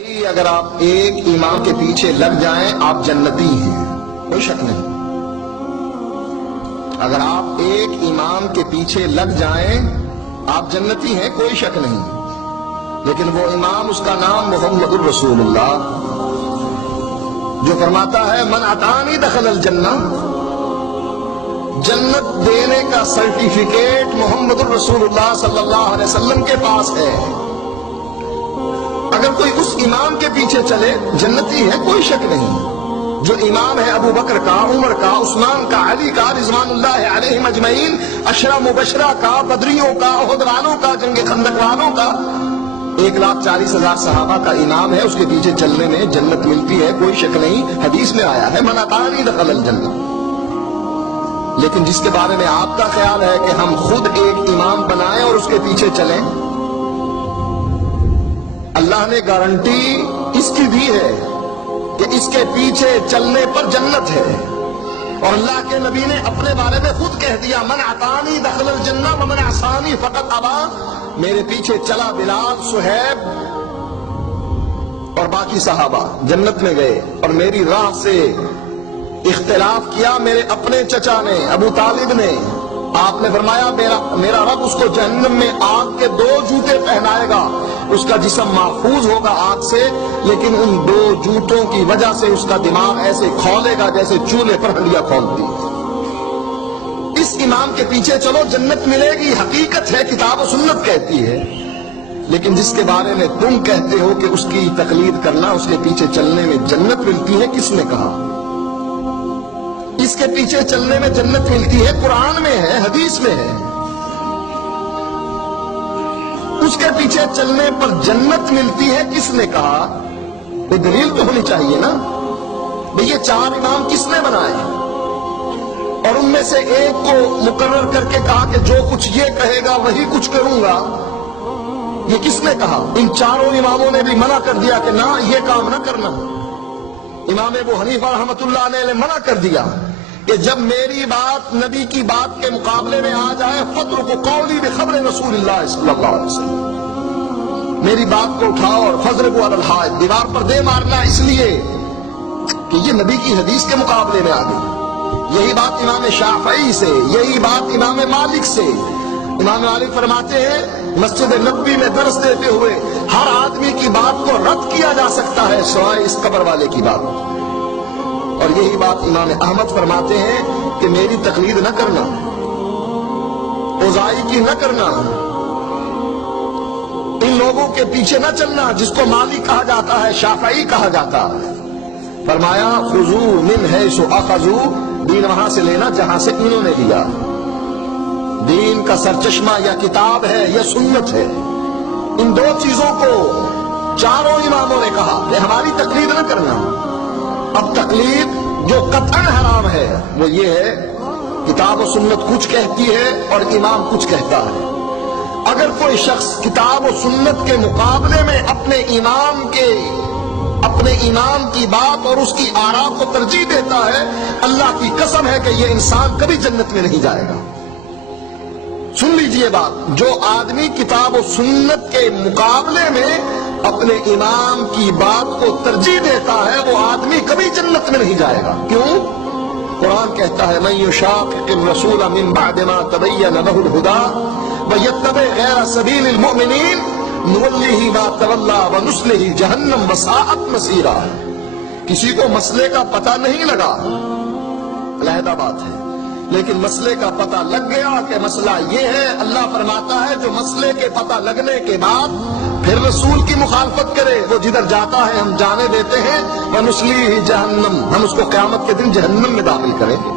بھائی اگر آپ ایک امام کے پیچھے لگ جائیں آپ جنتی ہیں، کوئی شک نہیں۔ اگر آپ ایک امام کے پیچھے لگ جائیں آپ جنتی ہیں، کوئی شک نہیں۔ لیکن وہ امام، اس کا نام محمد الرسول اللہ، جو فرماتا ہے من اطاعنی دخل الجنہ، جنت دینے کا سرٹیفکیٹ محمد الرسول اللہ صلی اللہ علیہ وسلم کے پاس ہے۔ اگر کوئی اس امام کے پیچھے چلے جنتی ہے، کوئی شک نہیں۔ جو امام ہے ابو بکر کا، عمر کا، عثمان کا، علی کا رضوان اللہ علیہم اجمعین، عشرہ مبشرہ کا، بدریوں کا، احد والوں کا، جنگ خندق والوں کا، 1,40,000 صحابہ کا امام ہے، اس کے پیچھے چلنے میں جنت ملتی ہے، کوئی شک نہیں۔ حدیث میں آیا ہے من اطاعنی دخل الجنہ۔ لیکن جس کے بارے میں آپ کا خیال ہے کہ ہم خود ایک امام بنائیں اور اس کے پیچھے چلیں، اللہ نے گارنٹی اس کی دی ہے کہ اس کے پیچھے چلنے پر جنت ہے، اور اللہ کے نبی نے اپنے بارے میں خود کہہ دیا من اطاعنی دخل الجنہ ومن عصانی فقد ابا۔ میرے پیچھے چلا بلال، صہیب اور باقی صحابہ جنت میں گئے، اور میری راہ سے اختلاف کیا میرے اپنے چچا نے، ابو طالب نے۔ آپ نے فرمایا میرا رب اس کو جہنم میں آگ کے 2 جوتے پہنائے گا، اس کا جسم محفوظ ہوگا آگ سے، لیکن ان 2 جوتوں کی وجہ سے اس کا دماغ ایسے کھولے گا جیسے چولہے پر ہنڈیاں کھولتی۔ اس امام کے پیچھے چلو جنت ملے گی، حقیقت ہے، کتاب و سنت کہتی ہے۔ لیکن جس کے بارے میں تم کہتے ہو کہ اس کی تقلید کرنا، اس کے پیچھے چلنے میں جنت ملتی ہے، کس نے کہا؟ اس کے پیچھے چلنے میں جنت ملتی ہے، قرآن میں ہے، حدیث میں ہے۔ اس کے پیچھے چلنے پر جنت ملتی ہے، کس نے کہا؟ کوئی دلیل تو ہونی چاہیے نا۔ یہ 4 امام کس نے بنائے؟ اور ان میں سے ایک کو مقرر کر کے کہا کہ جو کچھ یہ کہے گا وہی کچھ کروں گا، یہ کس نے کہا؟ ان 4 اماموں نے بھی منع کر دیا کہ نہ یہ کام نہ کرنا۔ امام ابو حنیفہ رحمۃ اللہ علیہ نے منع کر دیا کہ جب میری بات نبی کی بات کے مقابلے میں آ جائے فَاتْرُكُوا قَوْلِي بِخَبْرِ رسول اللہ صلی اللہ علیہ وسلم، میری بات کو اٹھاؤ اور فَاضْرِبُوا عَلَى الْحَائِطِ، دیوار پر دے مارنا، اس لیے کہ یہ نبی کی حدیث کے مقابلے میں آ گئی۔ یہی بات امام شافعی سے، یہی بات امام مالک سے۔ امام مالک فرماتے ہیں مسجد نبوی میں درس دیتے ہوئے ہر آدمی کی بات کو رد کیا جا سکتا ہے سوائے اس قبر والے کی بات۔ اور یہی بات امام احمد فرماتے ہیں کہ میری تقلید نہ کرنا، اوزائی کی نہ کرنا، ان لوگوں کے پیچھے نہ چلنا جس کو مالک کہا جاتا ہے، شافعی کہا جاتا ہے۔ فرمایا خذوا من حیث اخذوا، دین وہاں سے لینا جہاں سے انہوں نے لیا۔ دین کا سرچشمہ یا کتاب ہے یا سنت ہے۔ ان 2 چیزوں کو 4 اماموں نے کہا کہ ہماری تقلید نہ کرنا۔ اب تقلید جو قطعاً حرام ہے وہ یہ ہے کتاب و سنت کچھ کہتی ہے اور امام کچھ کہتا ہے۔ اگر کوئی شخص کتاب و سنت کے مقابلے میں اپنے امام کی بات اور اس کی آراء کو ترجیح دیتا ہے، اللہ کی قسم ہے کہ یہ انسان کبھی جنت میں نہیں جائے گا۔ سن لیجئے بات، جو آدمی کتاب و سنت کے مقابلے میں اپنے امام کی بات کو ترجیح دیتا ہے وہ آدمی کبھی جنت میں نہیں جائے گا۔ کیوں؟ قرآن کہتا ہے من یشاقق الرسول من بعد ما تبین له الهدى ویتبع غیر سبیل المؤمنین نولہ ما تولی ونصلہ جہنم وساءت مصیرا۔ کسی کو مسئلے کا پتہ نہیں لگا، علیحدہ بات ہے، لیکن مسئلے کا پتہ لگ گیا کہ مسئلہ یہ ہے، اللہ فرماتا ہے جو مسئلے کے پتہ لگنے کے بعد پھر رسول کی مخالفت کرے وہ جدھر جاتا ہے ہم جانے دیتے ہیں، وَنُصْلِيهِ جہنم، ہم اس کو قیامت کے دن جہنم میں داخل کریں گے۔